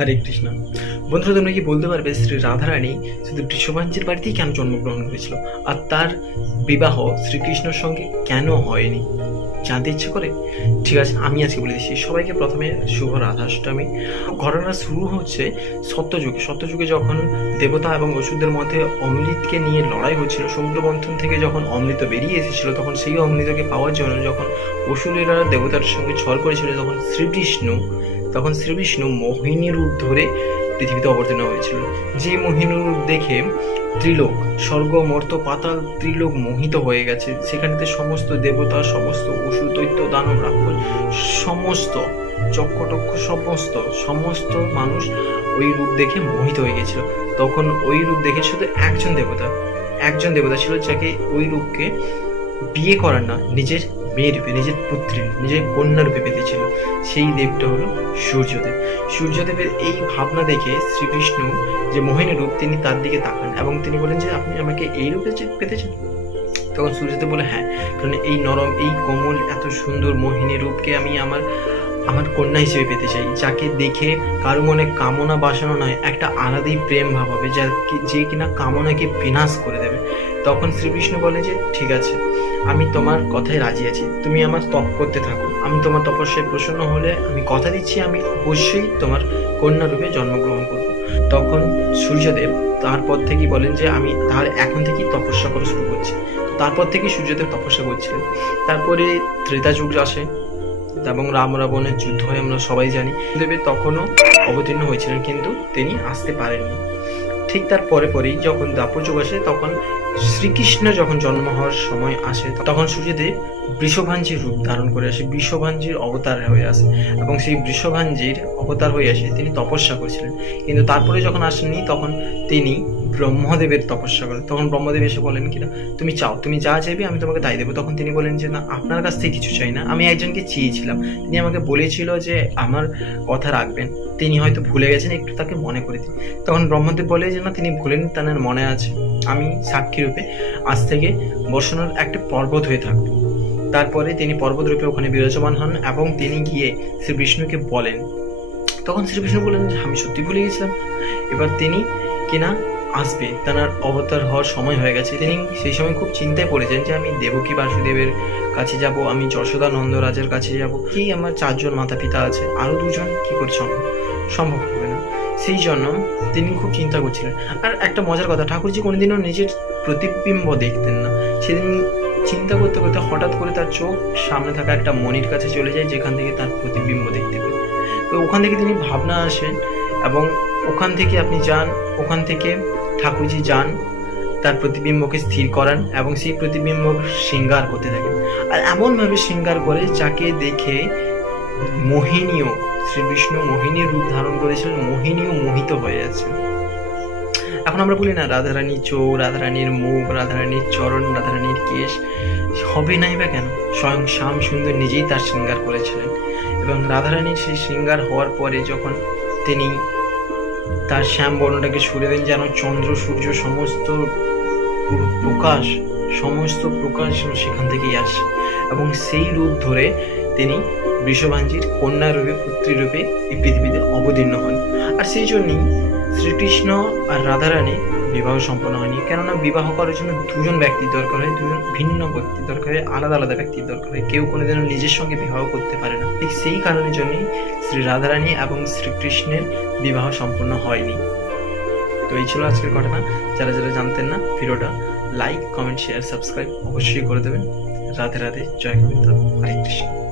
হরে কৃষ্ণ। বন্ধুরা, তোমরা কি বলতে পারবে শ্রী রাধারানী শুধু বৃষভাঞ্জির বাড়িতেই কেন জন্মগ্রহণ করেছিল? আর তার বিবাহ শ্রীকৃষ্ণর সঙ্গে কেন হয়নি? জানতে ইচ্ছে করে? ঠিক আছে, আমি আজকে বলে দিচ্ছি। সবাইকে প্রথমে শুভ রাধাষ্টমী। ঘটনা শুরু হচ্ছে সত্যযুগে সত্যযুগে যখন দেবতা এবং ওষুধের মধ্যে অমৃতকে নিয়ে লড়াই হচ্ছিল সমুদ্র মন্থন থেকে যখন অমৃত বেরিয়ে এসেছিল, তখন সেই অমৃতকে পাওয়ার জন্য যখন অসুরেরা দেবতার সঙ্গে ছল করেছিল, তখন শ্রীবিষ্ণু তখন শ্রীবিষ্ণু মোহিনী রূপ ধরে পৃথিবীতে অবতীর্ণ হয়েছিল। যে মোহিনী রূপ দেখে ত্রিলোক, স্বর্গ, মর্ত, পাতাল ত্রিলোক মোহিত হয়ে গেছে, সেখানেতে সমস্ত দেবতা, সমস্ত অসুর, দৈত্য, দানব, রাক্ষস, সমস্ত চক্কটক্ষ সমস্ত সমস্ত মানুষ ওই রূপ দেখে মোহিত হয়ে গেছিল। তখন ওই রূপ দেখে শুধু একজন দেবতা একজন দেবতা ছিল যাকে ওই রূপকে বিয়ে করার না, নিজের মেয়ে রূপে, নিজের পুত্রী, নিজের কন্যা রূপে পেতেছিল। সেই দেবটা হলো সূর্যদেব। সূর্যদেবের এই ভাবনা দেখে শ্রীকৃষ্ণ যে মোহিনী রূপ, তিনি তার দিকে তাকান এবং তিনি বলেন যে, আপনি আমাকে এই রূপে পেতেছেন? পেতে তখন সূর্যদেব বলে হ্যাঁ কারণ এই নরম, এই কোমল, এত সুন্দর মোহিনী রূপকে আমি আমার আমার কন্যা হিসেবে পেতে চাই, যাকে দেখে কারও মনে কামনা বাসনা নয়, একটা আলাদাই প্রেম ভাব হবে, যা যে কিনা কামনাকে বিনাশ করে দেবে। তখন শ্রীকৃষ্ণ বলে যে, ঠিক আছে, আমি তোমার কথায় রাজি আছি, তুমি আমার তপ করতে থাকো। আমি তোমার তপস্যায় প্রসন্ন হলে আমি কথা দিচ্ছি, আমি অবশ্যই তোমার কন্যা রূপে জন্মগ্রহণ করব। তখন সূর্যদেব তারপর থেকেই বলেন যে, আমি তার এখন থেকেই তপস্যা করা শুরু করছি। তারপর থেকেই সূর্যদেব তপস্যা করছিলেন। তারপরে ত্রেতা যুগ আসে এবং রাম রাবণের যুদ্ধ হয়, আমরা সবাই জানি। দেবের তখনও অবতীর্ণ হয়েছিলেন, কিন্তু তিনি আসতে পারেননি। ঠিক তার পরে পরেই যখন দাপর যুগ আসে, তখন শ্রীকৃষ্ণ যখন জন্ম হওয়ার সময় আসে, তখন সূর্যদেব বৃষভাঞ্জির রূপ ধারণ করে আসে, বৃষভাঞ্জির অবতার হয়ে আসে এবং সেই বৃষভাঞ্জির অবতার হয়ে আসে, তিনি তপস্যা করেছিলেন। কিন্তু তারপরে যখন আসেননি, তখন তিনি ব্রহ্মদেবের তপস্যা করে। তখন ব্রহ্মদেব এসে বলেন কিনা তুমি চাও, তুমি যা চাইবে আমি তোমাকে তাই দেবো। তখন তিনি বলেন যে, না, আপনার কাছ থেকে কিছু চাই না। আমি একজনকে চেয়েছিলাম। তিনি আমাকে বলেছিল যে, আমার কথা রাখবেন। তিনি হয়তো ভুলে গেছেন, একটু তাকে মনে করে দিন। তখন ব্রহ্মদেব বলে যে, না, তিনি ভুলেন, তার মনে আছে। আমি সাক্ষী রূপে আজ থেকে বসানোর একটা পর্বত হয়ে থাকব। তারপরে তিনি পর্বত রূপে ওখানে বিরাজমান হন এবং তিনি গিয়ে শ্রী বিষ্ণুকে বলেন। তখন শ্রী বিষ্ণু বলেন যে আমি সত্যি ভুলে গেছিলাম। এবার তিনি, কিনা আসবে, তার অবতার হওয়ার সময় হয়ে গেছে। তিনি সেই সময় খুব চিন্তায় পড়েছেন যে, আমি দেবকী বাসুদেবের কাছে যাব, আমি যশোদা নন্দরাজের কাছে যাব। কি আমার চারজন মাতা পিতা আছে আরও দুজন? কি করে সম্ভব? সম্ভব হবে না। সেই জন্য তিনি খুব চিন্তা করছিলেন। আর একটা মজার কথা, ঠাকুরজি কোনোদিনও নিজের প্রতিবিম্ব দেখতেন না। সেদিন চিন্তা করতে করতে হঠাৎ করে তার চোখ সামনে থাকা একটা মনির কাছে চলে যায়, যেখান থেকে তার প্রতিবিম্ব দেখতে পায় তো ওখান থেকে তিনি ভাবনা আসেন এবং ওখান থেকে আপনি যান, ওখান থেকে ঠাকুরজি যান, তার প্রতিবিম্বকে স্থির করান এবং সেই প্রতিবিম্ব শৃঙ্গার করতে থাকেন। আর এমনভাবে শৃঙ্গার করে যাকে দেখে মোহিনীও শ্রী বিষ্ণু মোহিনীর রূপ ধারণ করেছিলেন, মোহিনীও মোহিত হয়ে আছে এখন আমরা বলি না, রাধারানীর চোখ, রাধারানীর মুখ, রাধারানীর চরণ, রাধারানীর কেশ, হবে নাই বা কেন? স্বয়ং শ্যাম সুন্দর নিজেই তার শৃঙ্গার করেছিলেন। এবং রাধারানীর সেই শৃঙ্গার হওয়ার পরে যখন তিনি তার শ্যাম বর্ণটাকে সরে দিন যেন চন্দ্র, সূর্য সমস্ত প্রকাশ সমস্ত প্রকাশ সেখান থেকেই আসে। এবং সেই রূপ ধরে তিনি বিশ্ববাঞ্জির কন্যা রূপে, পুত্রী রূপে এই পৃথিবীতে অবতীর্ণ হন। আর সেই জন্যই শ্রীকৃষ্ণ আর রাধারানী বিবাহ সম্পন্ন হয়নি। কেননা বিবাহ করার জন্য দুজন ব্যক্তির দরকার হয়, দুজন ভিন্ন ব্যক্তির দরকার হয়, আলাদা আলাদা ব্যক্তির দরকার হয়। কেউ কোনোদিনও নিজের সঙ্গে বিবাহ করতে পারে না। ঠিক সেই কারণের জন্যই শ্রী রাধারানী এবং শ্রীকৃষ্ণের বিবাহ সম্পন্ন হয়নি। তো এই ছিল আজকের ঘটনা। যারা যারা জানতেন না ভিডিওটা, লাইক, কমেন্ট, শেয়ার, সাবস্ক্রাইব অবশ্যই করে দেবেন। রাধে রাধে, জয় গোবিন্দ, হরে কৃষ্ণ।